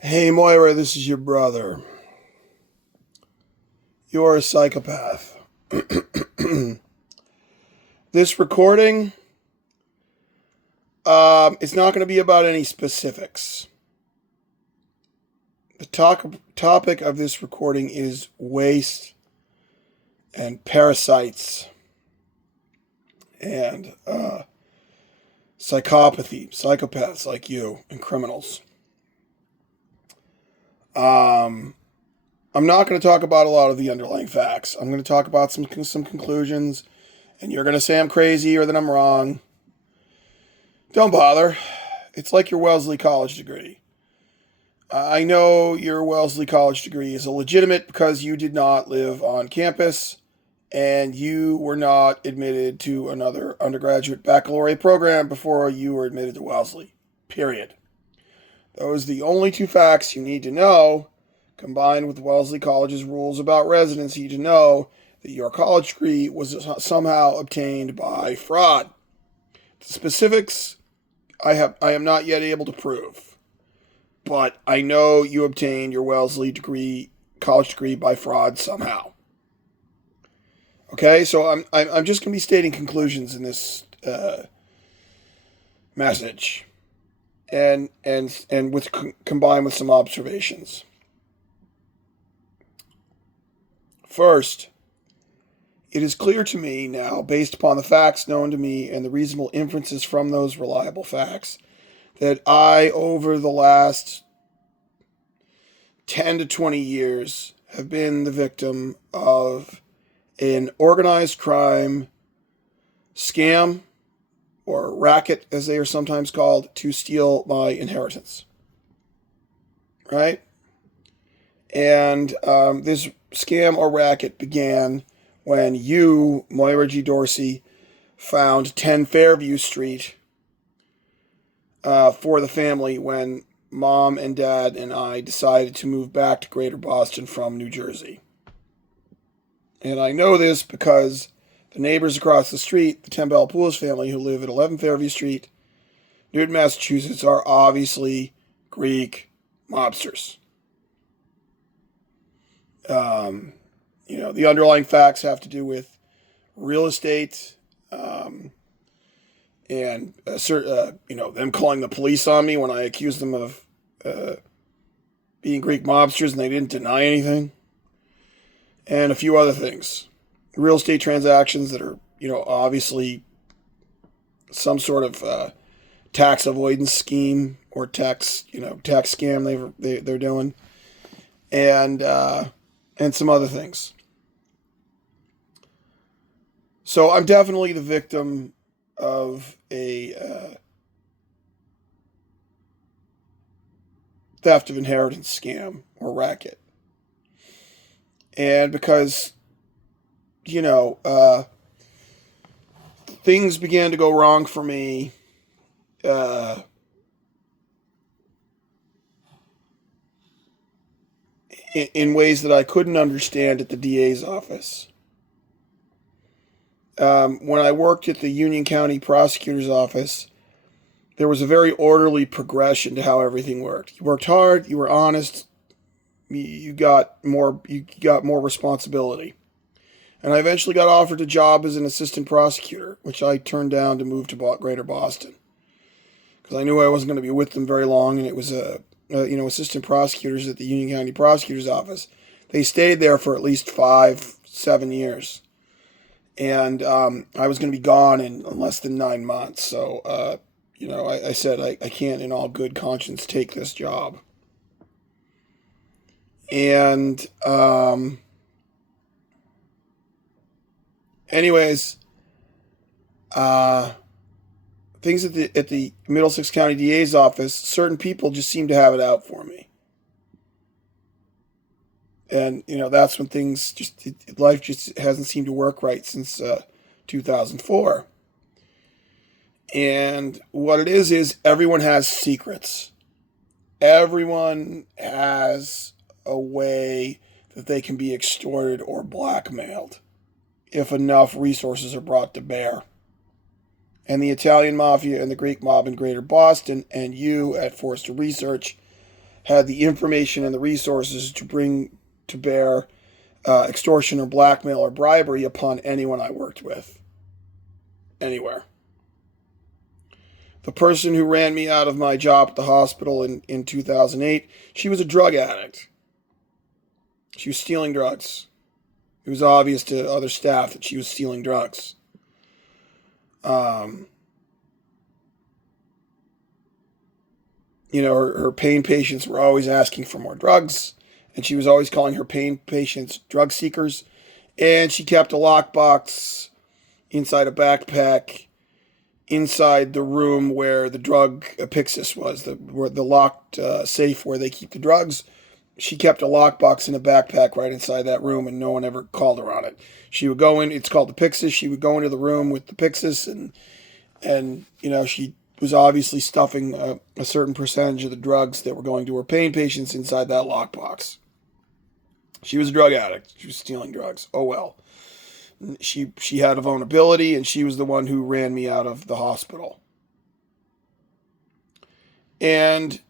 Hey Moira, this is your brother. You're a psychopath. This recording, it's not going to be about any specifics. The topic of this recording is waste and parasites and psychopathy, psychopaths like you, and criminals. Um, I'm not going to talk about a lot of the underlying facts. I'm going to talk about some conclusions, and you're going to say I'm crazy or that I'm wrong. Don't bother. It's like your Wellesley College degree. I know your Wellesley College degree is illegitimate because you did not live on campus and you were not admitted to another undergraduate baccalaureate program before you were admitted to Wellesley. Period. Those are the only two facts you need to know, combined with Wellesley College's rules about residency, to know that your college degree was somehow obtained by fraud. The specifics I am not yet able to prove, but I know you obtained your Wellesley college degree by fraud somehow. Okay, so I'm just going to be stating conclusions in this message, and with combined with some observations. First, it is clear to me now, based upon the facts known to me and the reasonable inferences from those reliable facts, that I, over the last 10 to 20 years, have been the victim of an organized crime scam, or racket as they are sometimes called, to steal my inheritance. Right? And this scam or racket began when you, Moira G. Dorsey, found 10 Fairview Street for the family when Mom and Dad and I decided to move back to Greater Boston from New Jersey. And I know this because the neighbors across the street, the Tembel-Poulos family who live at 11 Fairview Street, Newton, Massachusetts, are obviously Greek mobsters. The underlying facts have to do with real estate, and them calling the police on me when I accused them of being Greek mobsters and they didn't deny anything, and a few other things. Real estate transactions that are, obviously some sort of tax avoidance scheme or tax scam they're doing, and some other things. So I'm definitely the victim of a theft of inheritance scam or racket. And because, things began to go wrong for me in ways that I couldn't understand at the DA's office. When I worked at the Union County Prosecutor's Office, there was a very orderly progression to how everything worked. You worked hard, you were honest, you got more responsibility. And I eventually got offered a job as an assistant prosecutor, which I turned down to move to Greater Boston, because I knew I wasn't going to be with them very long, and it was assistant prosecutors at the Union County Prosecutor's Office. They stayed there for at least 5-7 years. And I was going to be gone in less than 9 months. So, I said I can't in all good conscience take this job. And anyways, things at the Middlesex County DA's office, certain people just seem to have it out for me. And, that's when life just hasn't seemed to work right since 2004. And what it is everyone has secrets. Everyone has a way that they can be extorted or blackmailed if enough resources are brought to bear. And the Italian Mafia and the Greek mob in Greater Boston and you at Forrester Research had the information and the resources to bring to bear extortion or blackmail or bribery upon anyone I worked with, anywhere. The person who ran me out of my job at the hospital in 2008, she was a drug addict. She was stealing drugs. It was obvious to other staff that she was stealing drugs. Her pain patients were always asking for more drugs, and she was always calling her pain patients drug seekers. And she kept a lockbox inside a backpack inside the room where the drug Pyxis was, the locked safe where they keep the drugs. She kept a lockbox in a backpack right inside that room, and no one ever called her on it. She would go in, it's called the Pyxis, she would go into the room with the Pyxis, and she was obviously stuffing a certain percentage of the drugs that were going to her pain patients inside that lockbox. She was a drug addict. She was stealing drugs. Oh well. She had a vulnerability, and she was the one who ran me out of the hospital. And,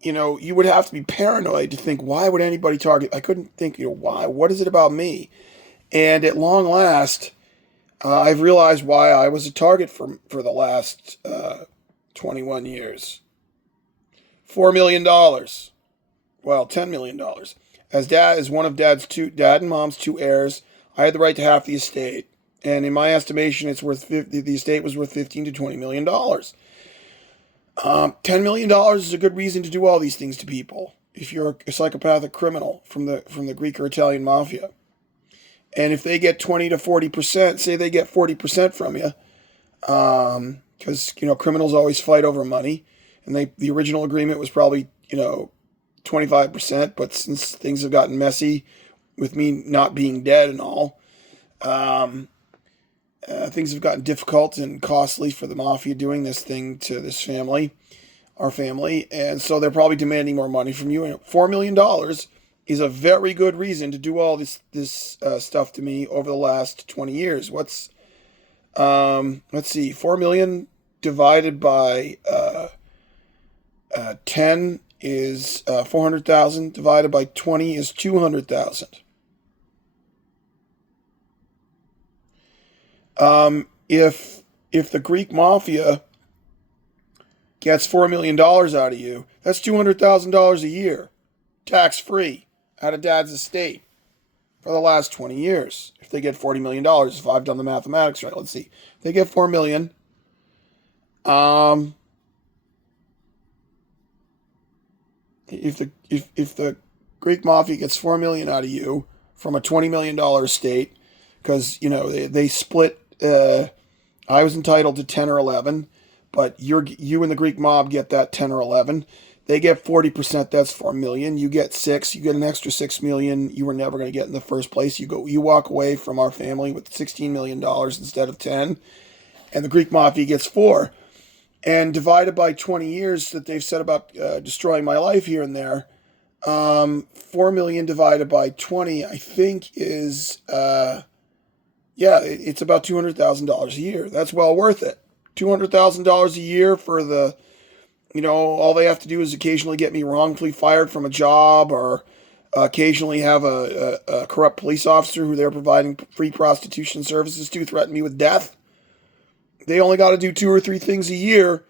you would have to be paranoid to think, why would anybody target? I couldn't think, why? What is it about me? And at long last, I've realized why I was a target for the last 21 years. $4 million. Well, $10 million. As one of dad and mom's two heirs, I had the right to half the estate. And in my estimation, the estate was worth $15 to $20 million. $10 million is a good reason to do all these things to people. If you're a psychopathic criminal from the Greek or Italian mafia. And if they get 20 to 40%, say they get 40% from you, because, criminals always fight over money. And the original agreement was probably, 25%. But since things have gotten messy with me not being dead and all, things have gotten difficult and costly for the mafia doing this thing to this family, our family. And so they're probably demanding more money from you. And $4 million is a very good reason to do all this stuff to me over the last 20 years. Let's see, 4 million divided by 10 is 400,000, divided by 20 is 200,000. If the Greek mafia gets $4 million out of you, that's $200,000 a year, tax-free, out of dad's estate for the last 20 years. If they get $40 million, if I've done the mathematics right, let's see. If they get $4 million, if the Greek mafia gets $4 million out of you from a $20 million estate, because, they split, I was entitled to 10 or 11, but you and the Greek mob get that 10 or 11. They get 40%, that's $4 million. You get 6, you get an extra $6 million you were never going to get in the first place. You walk away from our family with $16 million instead of 10, and the Greek mafia gets 4. And divided by 20 years that they've said about destroying my life here and there, 4 million divided by 20, I think is, it's about $200,000 a year. That's well worth it. $200,000 a year for the, all they have to do is occasionally get me wrongfully fired from a job, or occasionally have a corrupt police officer who they're providing free prostitution services to threaten me with death. They only got to do 2 or 3 things a year,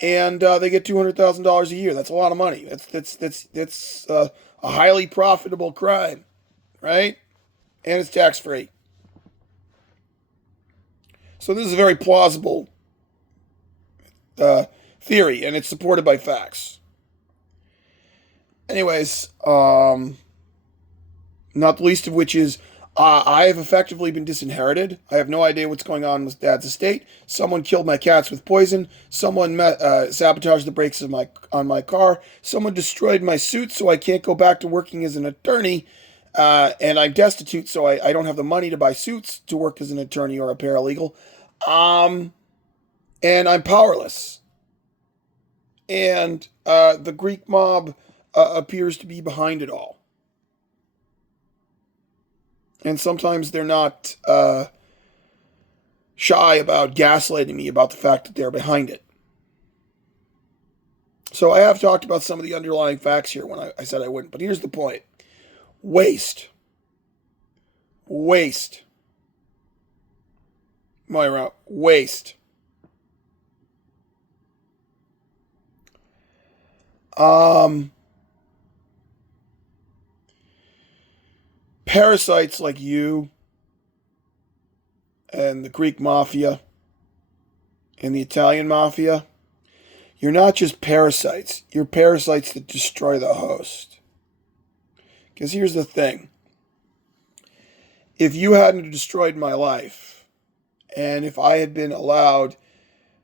and they get $200,000 a year. That's a lot of money. That's a highly profitable crime, right? And it's tax-free. So this is a very plausible theory, and it's supported by facts. Anyways, not the least of which is I have effectively been disinherited. I have no idea what's going on with dad's estate. Someone killed my cats with poison. Someone sabotaged the brakes on my car. Someone destroyed my suit, so I can't go back to working as an attorney. And I'm destitute, so I don't have the money to buy suits to work as an attorney or a paralegal. And I'm powerless. And the Greek mob appears to be behind it all. And sometimes they're not shy about gaslighting me about the fact that they're behind it. So I have talked about some of the underlying facts here when I said I wouldn't, but here's the point. Waste. Waste. Moira, waste. Parasites like you and the Greek mafia and the Italian mafia, you're not just parasites. You're parasites that destroy the host. Because here's the thing. If you hadn't destroyed my life, and if I had been allowed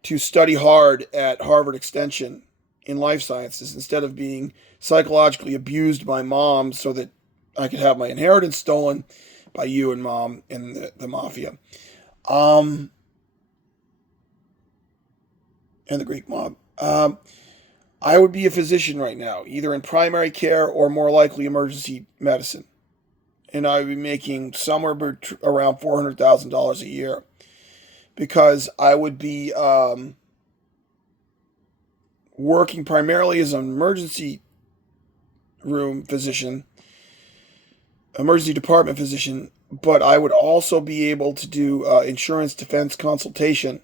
to study hard at Harvard Extension in life sciences instead of being psychologically abused by mom so that I could have my inheritance stolen by you and mom and the mafia, and the Greek mob, I would be a physician right now, either in primary care or more likely emergency medicine. And I would be making somewhere around $400,000 a year because I would be working primarily as an emergency room physician, emergency department physician, but I would also be able to do insurance defense consultation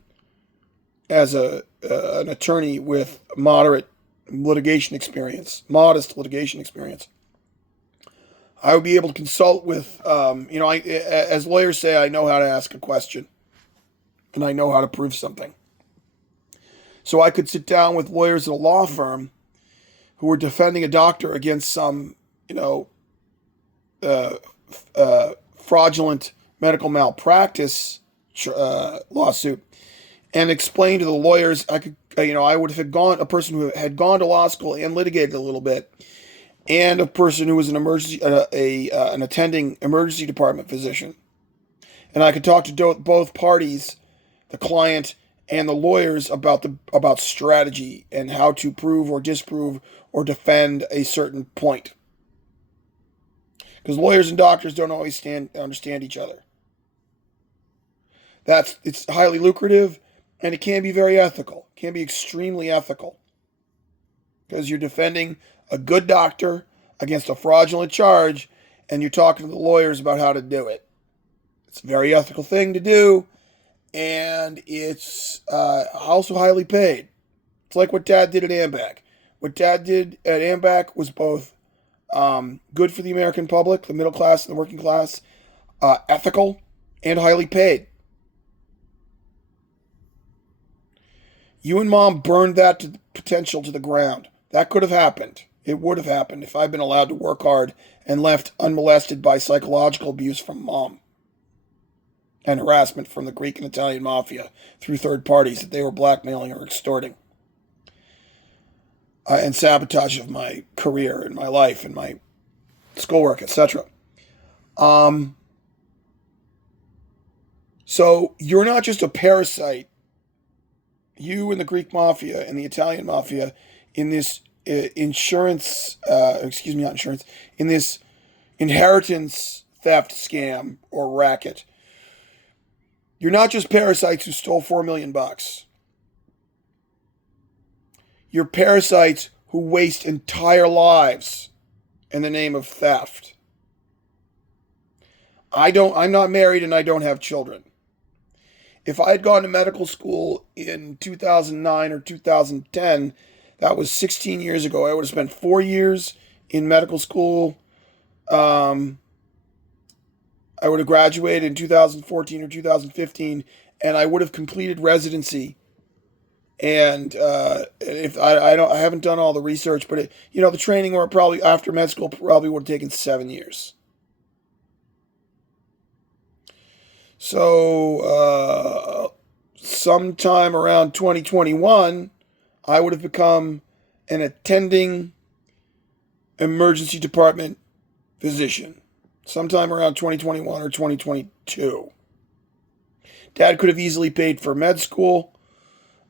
as an attorney with modest litigation experience. I would be able to consult with, as lawyers say, I know how to ask a question and I know how to prove something. So I could sit down with lawyers at a law firm who were defending a doctor against some, fraudulent medical malpractice lawsuit, and explain to the lawyers I would have gone a person who had gone to law school and litigated a little bit, and a person who was an an attending emergency department physician, and I could talk to both parties, the client and the lawyers, about strategy and how to prove or disprove or defend a certain point. Because lawyers and doctors don't always understand each other. It's highly lucrative, and it can be very ethical. It can be extremely ethical. Because you're defending a good doctor against a fraudulent charge, and you're talking to the lawyers about how to do it. It's a very ethical thing to do, and it's also highly paid. It's like what Dad did at AMBAC. What Dad did at AMBAC was both good for the American public, the middle class and the working class, ethical, and highly paid. You and Mom burned that potential to the ground. That could have happened. It would have happened if I'd been allowed to work hard and left unmolested by psychological abuse from Mom and harassment from the Greek and Italian mafia through third parties that they were blackmailing or extorting, and sabotage of my career and my life and my schoolwork, etc. So you're not just a parasite. You and the Greek mafia and the Italian mafia in this in this inheritance theft scam or racket. You're not just parasites who stole $4 million. You're parasites who waste entire lives in the name of theft. I'm not married and I don't have children. If I had gone to medical school in 2009 or 2010, that was 16 years ago. I would have spent 4 years in medical school. I would have graduated in 2014 or 2015, and I would have completed residency. And if I haven't done all the research, but the training where probably after med school probably would have taken 7 years. So sometime around 2021, I would have become an attending emergency department physician. Sometime around 2021 or 2022. Dad could have easily paid for med school.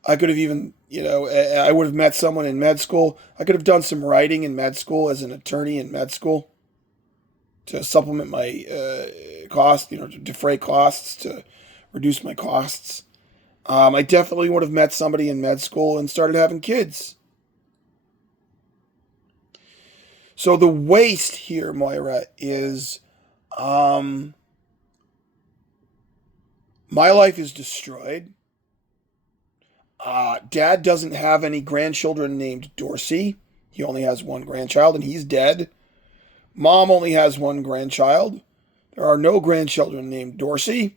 I could have even, I would have met someone in med school. I could have done some writing in med school as an attorney in med school to supplement my cost, to defray costs, to reduce my costs. I definitely would have met somebody in med school and started having kids. So the waste here, Moira, is my life is destroyed. Dad doesn't have any grandchildren named Dorsey. He only has one grandchild, and he's dead. Mom only has one grandchild. There are no grandchildren named Dorsey.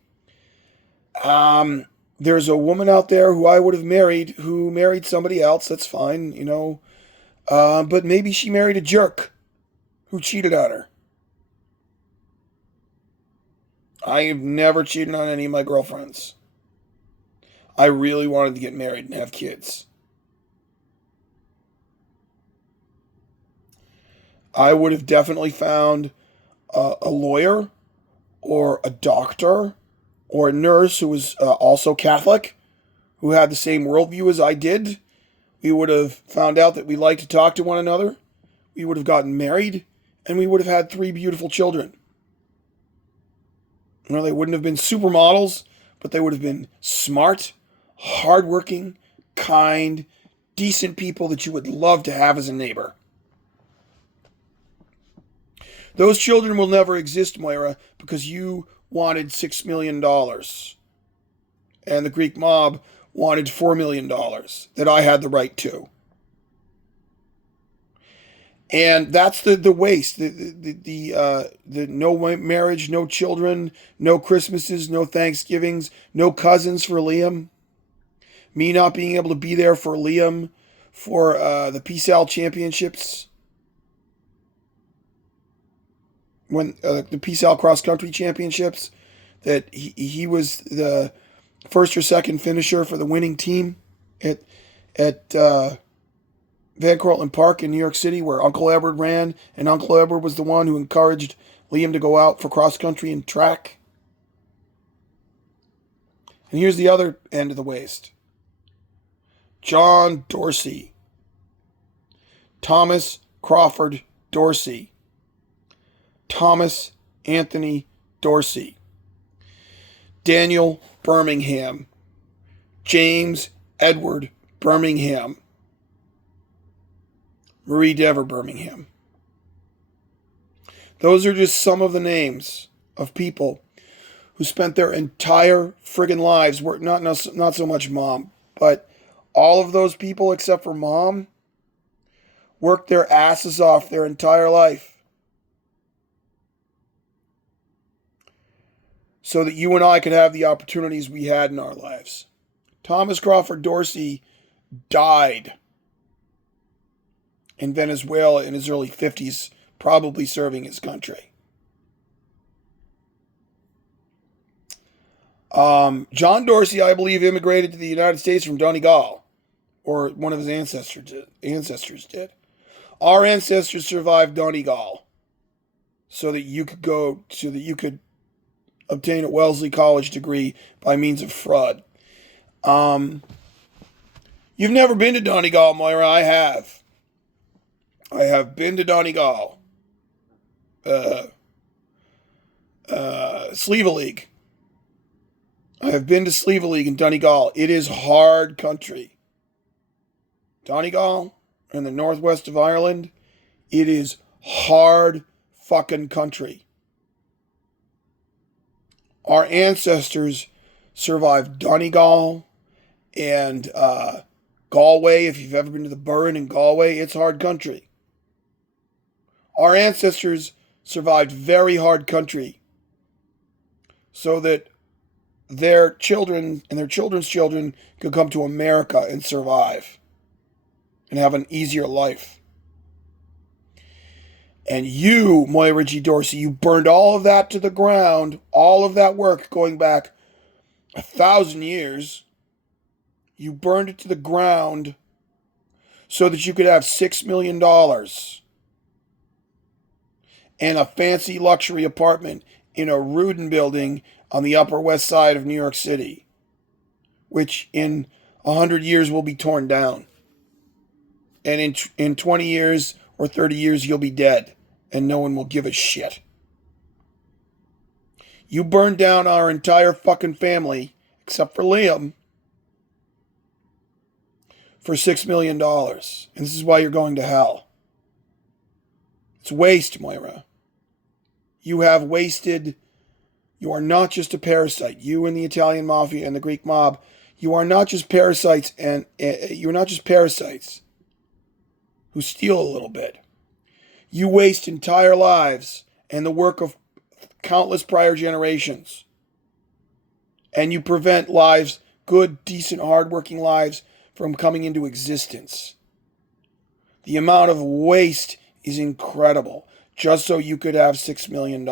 There's a woman out there who I would have married who married somebody else. That's fine, you know. But maybe she married a jerk who cheated on her. I have never cheated on any of my girlfriends. I really wanted to get married and have kids. I would have definitely found a lawyer or a doctor or a nurse who was also Catholic, who had the same worldview as I did. We would have found out that we liked to talk to one another. We would have gotten married, and we would have had 3 beautiful children. Well, they wouldn't have been supermodels, but they would have been smart, hardworking, kind, decent people that you would love to have as a neighbor. Those children will never exist, Moira, because you wanted $6 million. And the Greek mob wanted $4 million that I had the right to. And that's the waste, the no marriage, no children, no Christmases, no Thanksgivings, no cousins for Liam. Me not being able to be there for Liam for the PSAL championships. When the PSAL cross country championships, that he was the first or second finisher for the winning team at Van Cortlandt Park in New York City, where Uncle Edward ran, and Uncle Edward was the one who encouraged Liam to go out for cross country and track. And here's the other end of the waste. John Dorsey. Thomas Crawford Dorsey. Thomas Anthony Dorsey. Daniel Birmingham. James Edward Birmingham. Marie Dever Birmingham. Those are just some of the names of people who spent their entire friggin' lives, not so much Mom, but all of those people except for Mom worked their asses off their entire life so that you and I could have the opportunities we had in our lives. Thomas Crawford Dorsey died in Venezuela in his early 50s, probably serving his country. John Dorsey, I believe, immigrated to the United States from Donegal, or one of his ancestors did. Our ancestors survived Donegal so that you could obtain a Wellesley College degree by means of fraud. You've never been to Donegal, Moira. I have. I have been to Donegal. Slieve League. I have been to Slieve League in Donegal. It is hard country. Donegal, in the northwest of Ireland, it is hard fucking country. Our ancestors survived Donegal and Galway. If you've ever been to the Burren in Galway, it's hard country. Our ancestors survived very hard country so that their children and their children's children could come to America and survive and have an easier life. And you, Moira G. Dorsey, you burned all of that to the ground, all of that work going back 1,000 years. You burned it to the ground so that you could have $6 million and a fancy luxury apartment in a Rudin building on the Upper West Side of New York City, which in 100 years will be torn down. And in 20 years or 30 years, you'll be dead, and no one will give a shit. You burned down our entire fucking family, except for Liam, for $6 million. And this is why you're going to hell. It's waste, Moira. You have wasted. You are not just a parasite. You and the Italian mafia and the Greek mob, you are not just parasites, and you're not just parasites who steal a little bit. You waste entire lives and the work of countless prior generations. And you prevent lives, good, decent, hardworking lives, from coming into existence. The amount of waste is incredible, just so you could have $6 million.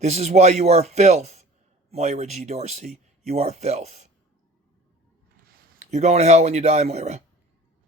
This is why you are filth, Moira G. Dorsey. You are filth. You're going to hell when you die, Moira.